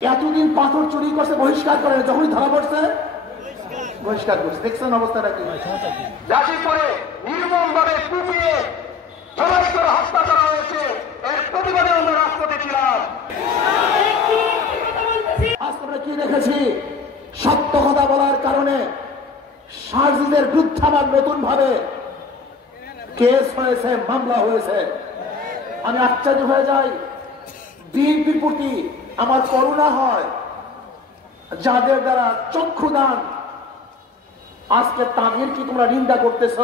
এতদিন পাথর চুরি করছে বহিষ্কার করে, যখনই ধরা পড়ছে বহিষ্কার করছে। দেখছেন অবস্থাটা কি? গাজীপুরে নির্মমভাবে কুপিয়ে জবাই করে হত্যা করা হয়েছে, এর প্রতিবাদে আমরা রাজপথে ছিলাম। আজ আমরা কি দেখেছি? সত্য কথা বলার কারণে সার্জিদের বিরুদ্ধে আবার নতুন ভাবে কেস হয়েছে, মামলা হয়েছে। আমি আশ্চর্য হয়ে যাই। বিএনপির প্রতি আমার করুণা হয়, যাদের দ্বারা চক্ষুদান আজকে তাদের কি তোমরা নিন্দা করতেছ,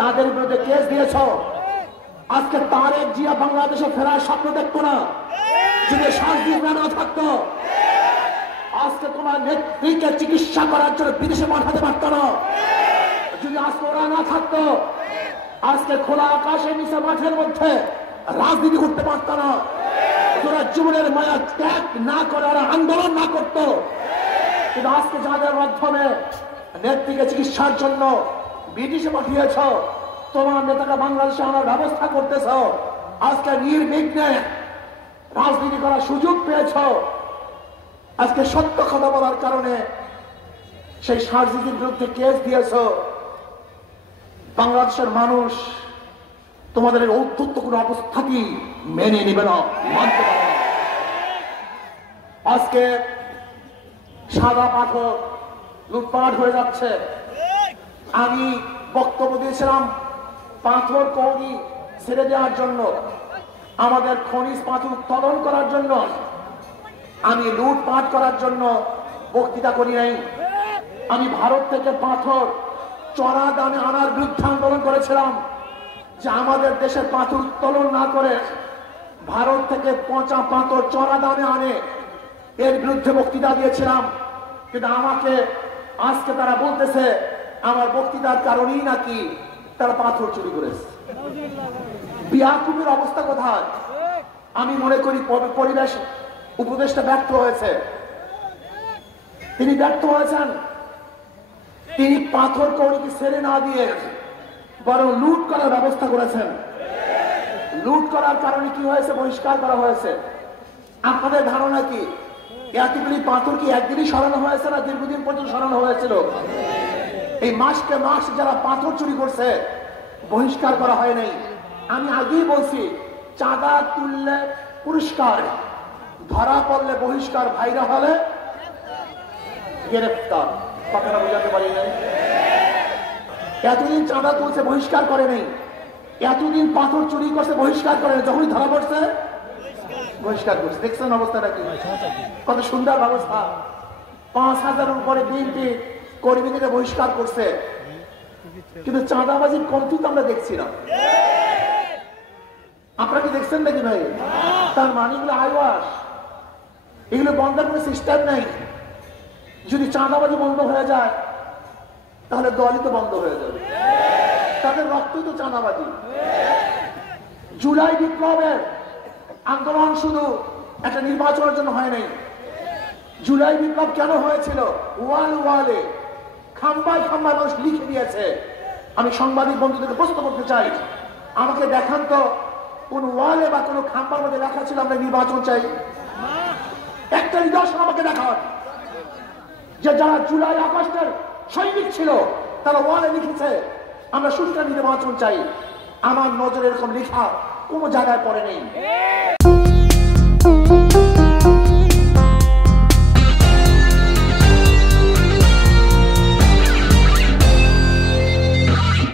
তাদের বিরুদ্ধে কেস দিয়েছ। আজকে তারেক জিয়া বাংলাদেশে ফেরার স্বপ্ন দেখতো না যদি সার্জিদ না থাকতো। আজকে তোমার নেত্রীকে চিকিৎসা করার জন্য বিদেশে পাঠাতে পারতো না যদি আজকে ওরা না থাকতো। আজকে খোলা আকাশের নিচে মাঠের মধ্যে রাজনীতি করতে পারতো না। তোরা জীবনের মায়া ত্যাগ না করে ওরা আন্দোলন না করতো। কিন্তু আজকে যাদের মাধ্যমে নেত্রীকে চিকিৎসার জন্য বিদেশে পাঠিয়েছ, তোমার নেতাকে বাংলাদেশে আনার ব্যবস্থা করতেছ, আজকে নির্বিঘ্নে রাজনীতি করার সুযোগ পেয়েছ। আজকে সত্য কথা বলার কারণে সেই সার্জিদের বিরুদ্ধে কেস দিয়েছ। বাংলাদেশের মানুষ তোমাদের এই ঔদ্ধত্য কোনো অবস্থাতেই মেনে নেবে না, মানতে পারে না। আজকে সাদা পাথর লুটপাট হয়ে যাচ্ছে। আমি বক্তব্য দিয়েছিলাম পাথর কৌড়ি ছেড়ে দেওয়ার জন্য, আমাদের খনিজ পাথর উত্তোলন করার জন্য। আমি লুটপাট করার জন্য বক্তৃতা করি নাই। আমি ভারত থেকে পাথর চড়া দামে আনার বিরুদ্ধে আন্দোলন করেছিলাম, যে আমাদের দেশের পাথর উত্তোলন না করে ভারত থেকে পচা পাথর চড়া দামে আনে, এর বিরুদ্ধে বক্তৃতা দিয়েছিলাম। কিন্তু আমাকে আজকে তারা বলতেছে আমার বক্তৃতার কারণেই নাকি তারা পাথর চুরি করেছে। বিয়াকুবের অবস্থা কোথায়? আমি মনে করি পরিবেশ উপদেষ্টা ব্যর্থ হয়েছে। তিনি ব্যর্থ হয়েছেন। তিনি পাথর কৌড়িকে ছেড়ে না দিয়ে বরং লুট করার ব্যবস্থা করেছেন। লুট করার কারণে কি হয়েছে? বহিষ্কার করা হয়েছে। আপনাদের ধারণা কি এতগুলি পাথর কি একদিনই সরানো হয়েছে না দীর্ঘদিন পর্যন্ত সরানো হয়েছিল? এই মাসকে মাস যারা পাথর চুরি করছে বহিষ্কার করা হয় নাই। আমি আগেই বলছি, চাঁদা তুললে পুরস্কার, ধরা পড়লে বহিষ্কার, ভাইরা হলে গ্রেফতার। কথাটা বোঝাতে পারি নাই? এতদিন চাঁদা তুলছে বহিষ্কার করে নেই, এতদিন পাথর চুরি করছে বহিষ্কার করে নেই, যখনই ধরা পড়ছে বহিষ্কার করছে। দেখছেন অবস্থাটা কি? কত সুন্দর ব্যবস্থা। ৫,০০০ উপরে বিএনপি কর্মীদের বহিষ্কার করছে, কিন্তু চাঁদাবাজির কমতি তো আমরা দেখছি না। আপনারা কি দেখছেন নাকি ভাই? তার মানে এগুলো আইওয়াস, এগুলো বন্ধের কোনো সিস্টেম নেই। যদি চাঁদাবাজি বন্ধ হয়ে যায় তাহলে দলই তো বন্ধ হয়ে যাবে। তাদের রক্তই তো চাঁদাবাজি। জুলাই বিপ্লবের আন্দোলন শুধু একটা নির্বাচনের জন্য হয় নাই। জুলাই বিপ্লব কেন হয়েছিল? ওয়াল ওয়ালে খাম্বায় খাম্বায় মানুষ লিখে দিয়েছে। আমি সাংবাদিক বন্ধুদেরকে প্রশ্ন করতে চাই, আমাকে দেখান তো কোন ওয়ালে বা কোন খাম্বার মধ্যে লেখা ছিল আমরা নির্বাচন চাই? একটা নিদর্শন আমাকে দেখান যে যারা জুলাই আগস্টের সৈনিক ছিল তারা ওয়ালে লিখেছে আমরা সুষ্ঠু নির্বাচন চাই। আমার নজরে এরকম লেখা কোন জায়গায় পড়ে নেই।